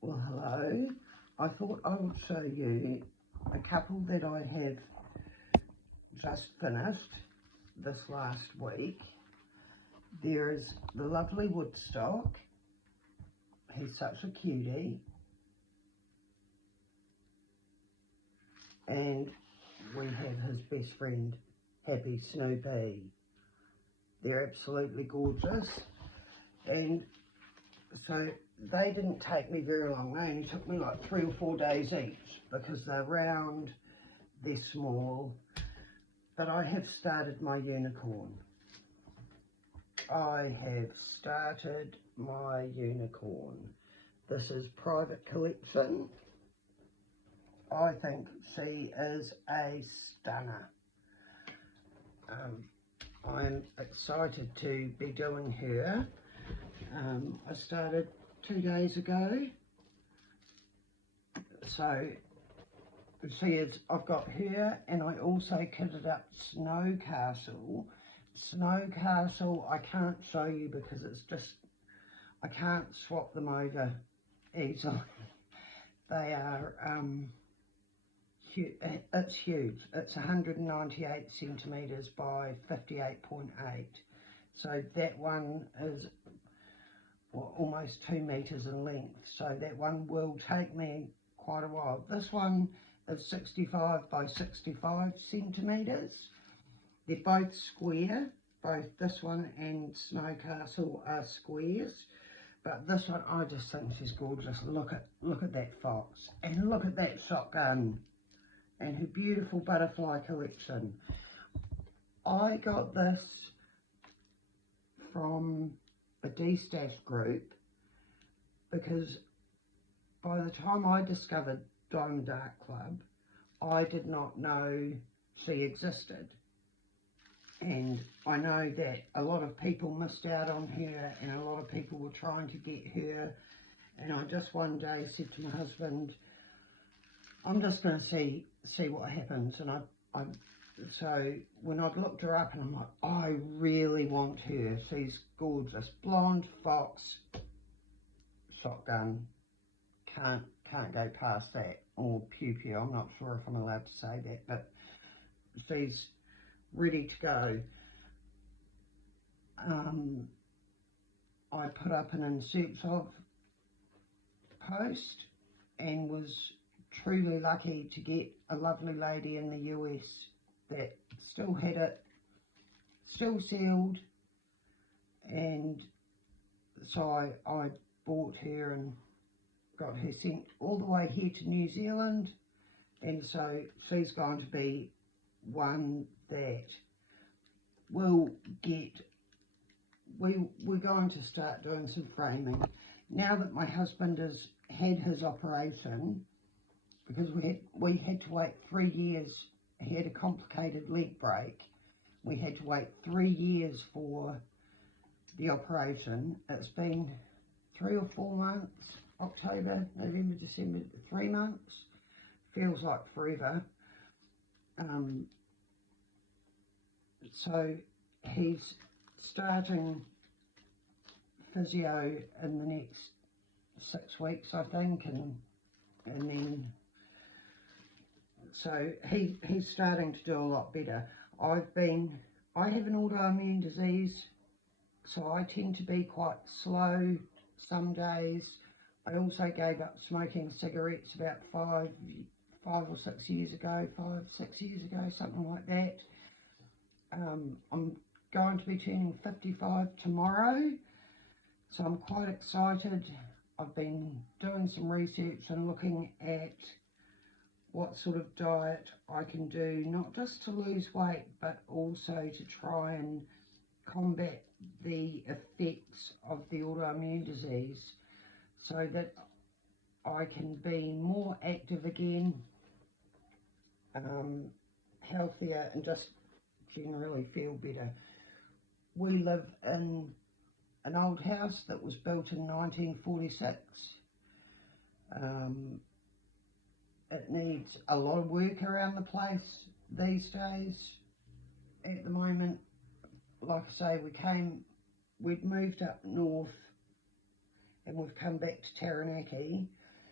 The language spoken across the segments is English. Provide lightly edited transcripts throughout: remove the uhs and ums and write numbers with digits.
Well, hello. I thought I would show you a couple that I have just finished this last week. There's the lovely Woodstock. He's such a cutie. And we have his best friend, Happy Snoopy. They're absolutely gorgeous. And so they didn't take me very long. They only took me like 3 or 4 days each because they're round, they're small. But I have started my unicorn. I have started my unicorn. This is private collection. I think she is a stunner. I'm excited to be doing her. I started 2 days ago. So she is, I've got her, and I also kitted up Snow Castle. Snow Castle I can't show you because it's just, I can't swap them over easily. They are, it's huge. It's 198 centimetres by 58.8. So that one is almost 2 metres in length. So that one will take me quite a while. This one is 65 by 65 centimetres. They're both square. Both this one and Snow Castle are squares. But this one, I just think she's gorgeous. Look at that fox. And look at that shotgun. And her beautiful butterfly collection. I got this from a D-Stash group because by the time I discovered Diamond Art Club, I did not know she existed. And I know that a lot of people missed out on her and a lot of people were trying to get her. And I just one day said to my husband, I'm just going to see what happens. And so when I'd looked her up and I'm like, I really want her. She's gorgeous. Blonde, fox, shotgun. Can't go past that. Or pew pew. I'm not sure if I'm allowed to say that, but she's ready to go. I put up an in search of post and was truly lucky to get a lovely lady in the US that still had it, still sealed, and so I bought her and got her sent all the way here to New Zealand, and so she's going to be one that will get, we're going to start doing some framing. Now that my husband has had his operation, because we had to wait 3 years, he had a complicated leg break. We had to wait 3 years for the operation. It's been 3 or 4 months, October, November, December, 3 months. Feels like forever. So he's starting physio in the next 6 weeks, I think, and then so he's starting to do a lot better. I have an autoimmune disease, so I tend to be quite slow some days. I also gave up smoking cigarettes about 5 or 6 years ago, 6 years ago, something like that. I'm going to be turning 55 tomorrow, so I'm quite excited. I've been doing some research and looking at what sort of diet I can do, not just to lose weight, but also to try and combat the effects of the autoimmune disease so that I can be more active again, healthier, and just generally feel better. We live in an old house that was built in 1946. It needs a lot of work around the place these days. At the moment, like I say, we'd moved up north and we've come back to Taranaki,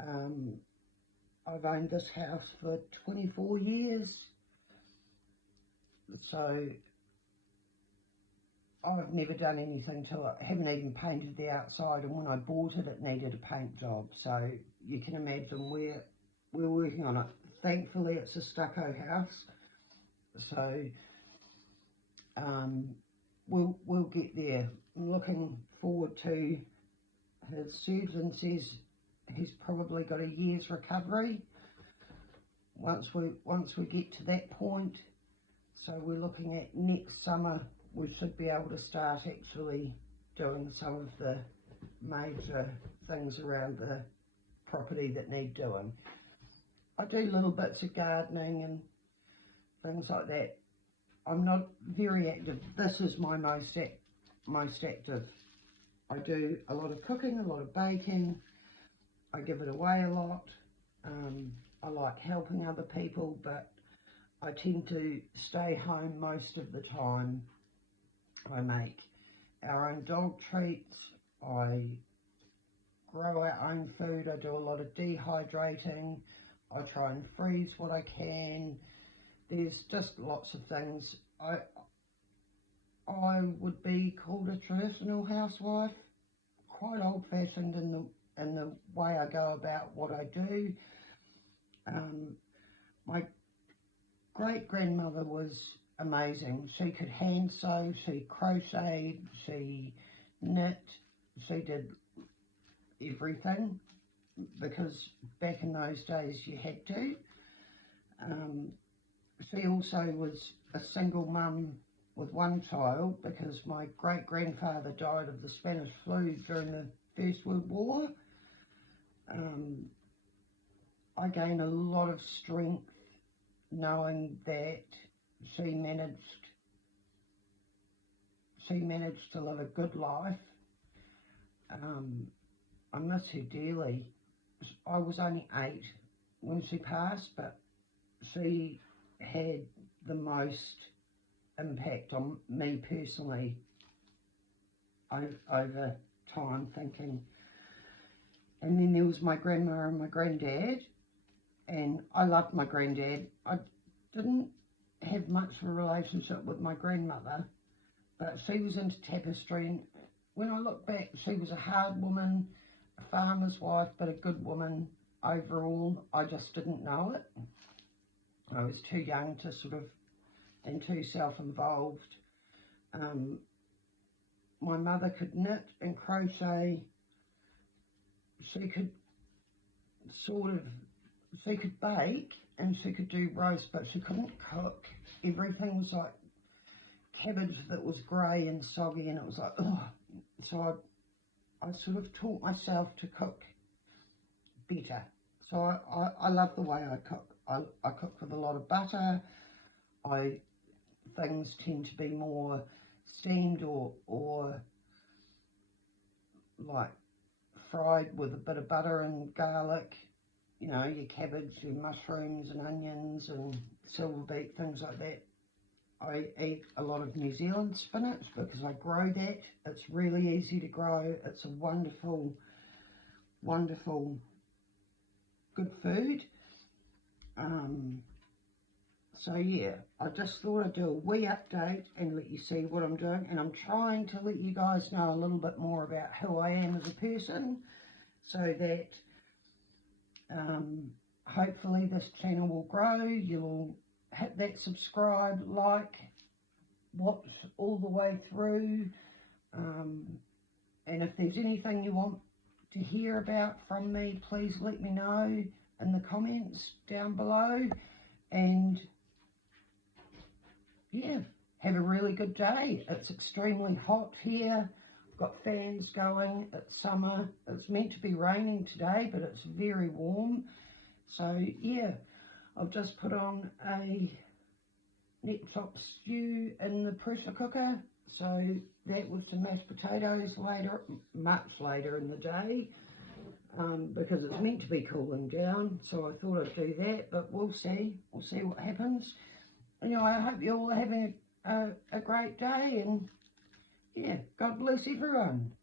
I've owned this house for 24 years, so I've never done anything to it. I haven't even painted the outside, and when I bought it, it needed a paint job. So you can imagine we're working on it. Thankfully, it's a stucco house, so we'll get there. I'm looking forward to. His surgeon says he's probably got a year's recovery once we get to that point. So we're looking at next summer we should be able to start actually doing some of the major things around the property that need doing. I do little bits of gardening and things like that. I'm not very active. This is my most active. I do a lot of cooking, a lot of baking. I give it away a lot. I like helping other people, but I tend to stay home most of the time. I make our own dog treats. I grow our own food. I do a lot of dehydrating. I try and freeze what I can. There's just lots of things. I would be called a traditional housewife, quite old-fashioned in the way I go about what I do. My great-grandmother was amazing. She could hand sew, she crocheted, she knit, she did everything, because back in those days you had to. She also was a single mum with one child, because my great-grandfather died of the Spanish flu during the First World War. I gained a lot of strength knowing that she managed to live a good life. I miss her dearly. I was only 8 when she passed, but she had the most impact on me personally over time thinking. And then there was my grandma and my granddad, and I loved my granddad. I didn't have much of a relationship with my grandmother, but she was into tapestry, and when I look back, she was a hard woman, a farmer's wife, but a good woman overall. I just didn't know it. I was too young to and too self-involved. My mother could knit and crochet. She could bake, and she could do roast, but she couldn't cook. Everything was like cabbage that was grey and soggy, and it was like, ugh. So I sort of taught myself to cook better. So I love the way I cook. I cook with a lot of butter. Things tend to be more steamed or like fried with a bit of butter and garlic. You know, your cabbage, your mushrooms and onions and silver beet, things like that. I eat a lot of New Zealand spinach because I grow that. It's really easy to grow. It's a wonderful, wonderful, good food. So yeah, I just thought I'd do a wee update and let you see what I'm doing, and I'm trying to let you guys know a little bit more about who I am as a person, so that hopefully this channel will grow. You'll hit that subscribe, like, watch all the way through, and if there's anything you want to hear about from me, please let me know in the comments down below. And yeah, have a really good day. It's extremely hot here. I've got fans going. It's summer. It's meant to be raining today, but it's very warm. So yeah, I've just put on a neck chop stew in the pressure cooker. So that with some mashed potatoes later, much later in the day, because it's meant to be cooling down. So I thought I'd do that, but we'll see. We'll see what happens. Anyway, I hope you're all having a great day, and yeah, God bless everyone.